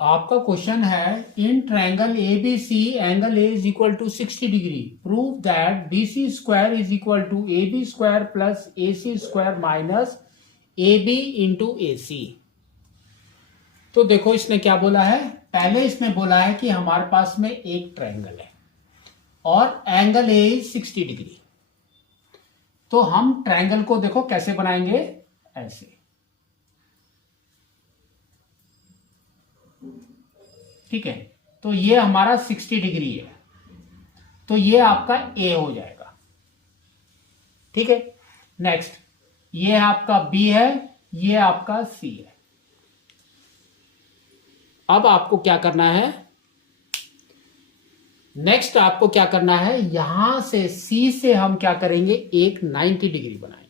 आपका क्वेश्चन है in triangle A B C angle A is equal to 60 degree, prove that B C square is equal to A B square plus A C square minus A B into A C. तो देखो इसने क्या बोला है, पहले इसने बोला है कि हमारे पास में एक ट्रायंगल है और एंगल ए इज 60 डिग्री। तो हम ट्रायंगल को देखो कैसे बनाएंगे, ऐसे, ठीक है। तो ये हमारा 60 डिग्री है, तो ये आपका ए हो जाएगा, ठीक है। नेक्स्ट ये आपका बी है, ये आपका सी है। अब आपको क्या करना है, नेक्स्ट आपको क्या करना है, यहां से सी से हम क्या करेंगे, एक 90 डिग्री बनाएंगे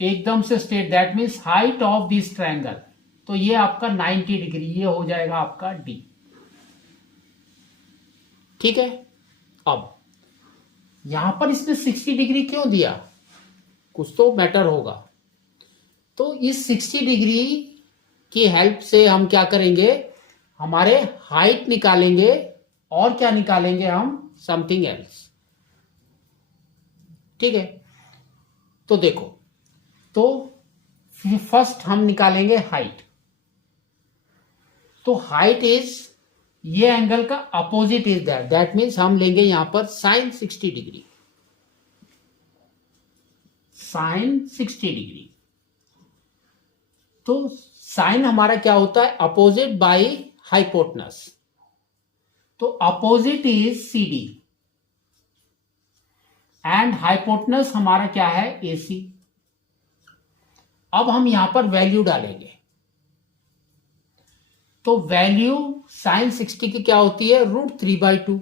एकदम से straight. That means height of this triangle, तो ये आपका 90 डिग्री, ये हो जाएगा आपका डी, ठीक है। अब यहां पर इसने 60 डिग्री क्यों दिया, कुछ तो मैटर होगा। तो इस 60 डिग्री की हेल्प से हम क्या करेंगे, हमारे हाइट निकालेंगे और क्या निकालेंगे हम, समथिंग एल्स, ठीक है। तो देखो, तो फर्स्ट हम निकालेंगे हाइट। तो हाइट इज, ये एंगल का अपोजिट इज दैट मीन्स हम लेंगे यहां पर साइन 60 डिग्री, साइन 60 डिग्री। तो साइन हमारा क्या होता है, अपोजिट बाय हाइपोटनस, तो opposite is C D and hypotenuse हमारा क्या है, ए सी। अब हम यहां पर वैल्यू डालेंगे, तो वैल्यू साइन 60 की क्या होती है, √3/2,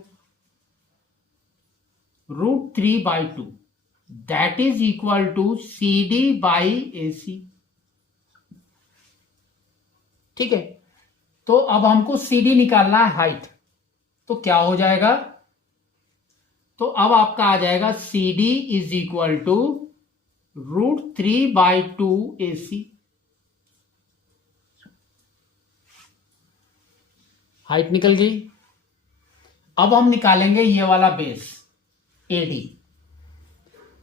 √3/2 that is equal to C D by A C, ठीक है। तो अब हमको सी डी निकालना है हाइट, तो क्या हो जाएगा, तो अब आपका आ जाएगा C D is equal to √3/2 A C. Height निकल गई। अब हम निकालेंगे ये वाला बेस एडी,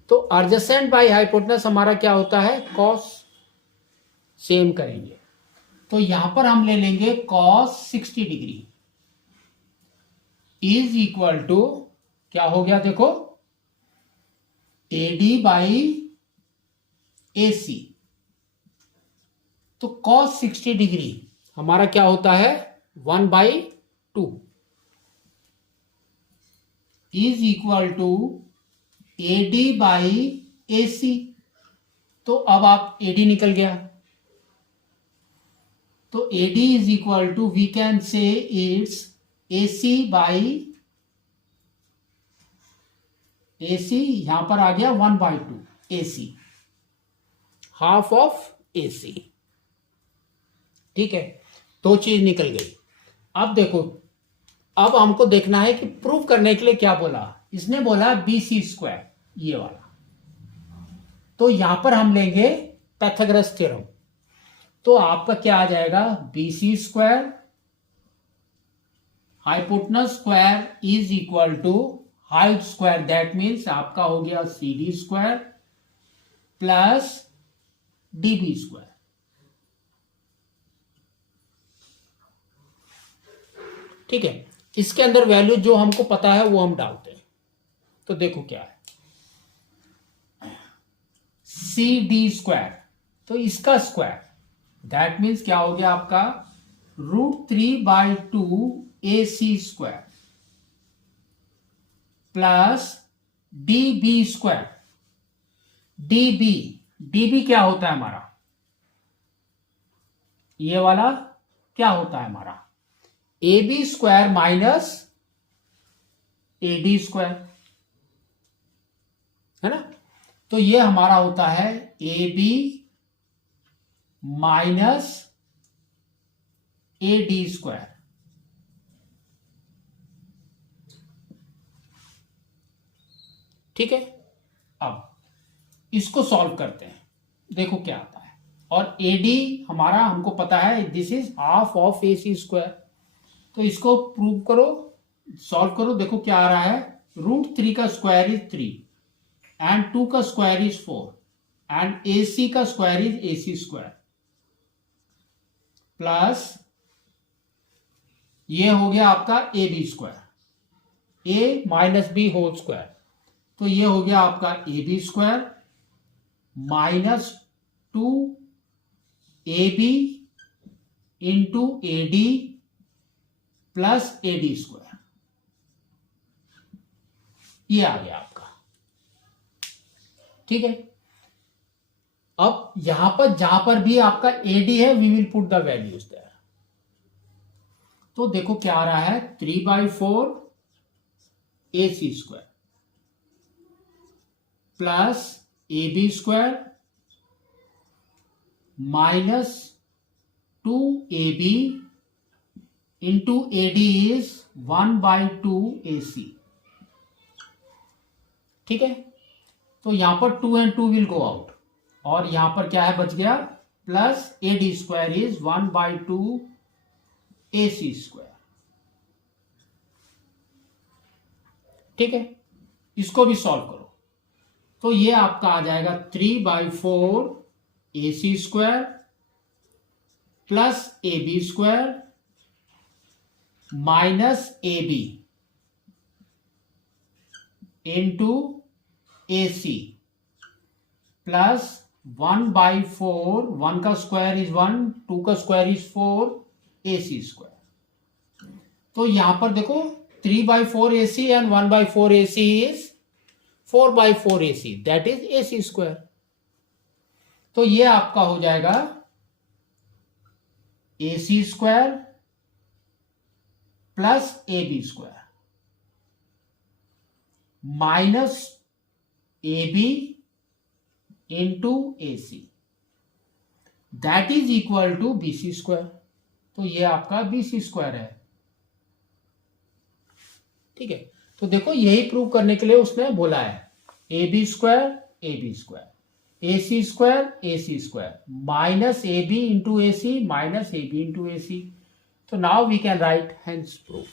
तो एडजेसेंट बाय हाइपोटेनस हमारा क्या होता है, कॉस, सेम करेंगे। तो यहां पर हम ले लेंगे cos 60 degree is equal to क्या हो गया, देखो एडी बाई ए सी। तो कॉस 60 डिग्री हमारा क्या होता है, 1/2 is equal to A D by A C. तो अब आप एडी निकल गया, तो A D is equal to we can say it's AC by AC, यहां पर आ गया 1/2 AC, हाफ ऑफ AC, ठीक है। दो चीज निकल गई। अब देखो, अब हमको देखना है कि प्रूव करने के लिए क्या बोला, इसने बोला BC स्क्वायर, ये वाला। तो यहां पर हम लेंगे पाइथागोरस थ्योरम, तो आपका क्या आ जाएगा, BC square hypotenuse square is equal to height square, that means आपका हो गया CD square plus DB square, ठीक है। इसके अंदर वैल्यू जो हमको पता है वो हम डालते हैं। तो देखो क्या है, CD स्क्वायर, तो इसका स्क्वायर दैट मीन्स क्या हो गया आपका, √3/2 AC square plus DB square. DB क्या होता है हमारा, ये वाला क्या होता है हमारा, AB square minus AD square, है ना। तो ये हमारा होता है AB माइनस AD स्क्वायर, ठीक है। अब इसको सॉल्व करते हैं, देखो क्या आता है। और AD हमारा हमको पता है this is half of AC square. तो इसको प्रूव करो, सॉल्व करो, देखो क्या आ रहा है। √3 का स्क्वायर इज 3 एंड 2 का स्क्वायर इज 4 एंड AC का square is AC square plus ये हो गया आपका AB square, A minus B whole square. तो ये हो गया आपका AB square minus 2AB into AD plus AD square. ये आ गया आपका, ठीक है। अब यहां पर जहां पर भी आपका AD है we will put the values there. तो देखो क्या आ रहा है, 3/4 AC square plus AB square minus 2AB into AD is 1/2 AC, ठीक है। तो यहां पर 2 and 2 विल गो आउट और यहां पर क्या है बच गया, plus AD square is 1/2 AC square, ठीक है। इसको भी सॉल्व करो तो ये आपका आ जाएगा 3/4 AC square plus AB square minus AB into AC plus 1/4, 1 का स्क्वायर इज 1, 2 का स्क्वायर इज 4 AC स्क्वायर। तो यहां पर देखो 3/4 AC and 1/4 AC is 4/4 AC, that is AC square. तो ये आपका हो जाएगा AC square plus AB square minus AB into AC, that is equal to BC square. तो ये आपका BC स्क्वायर है, ठीक है। तो देखो यही प्रूव करने के लिए उसने बोला है AB square AC square minus AB into AC minus AB into AC। तो now we can write hence proof.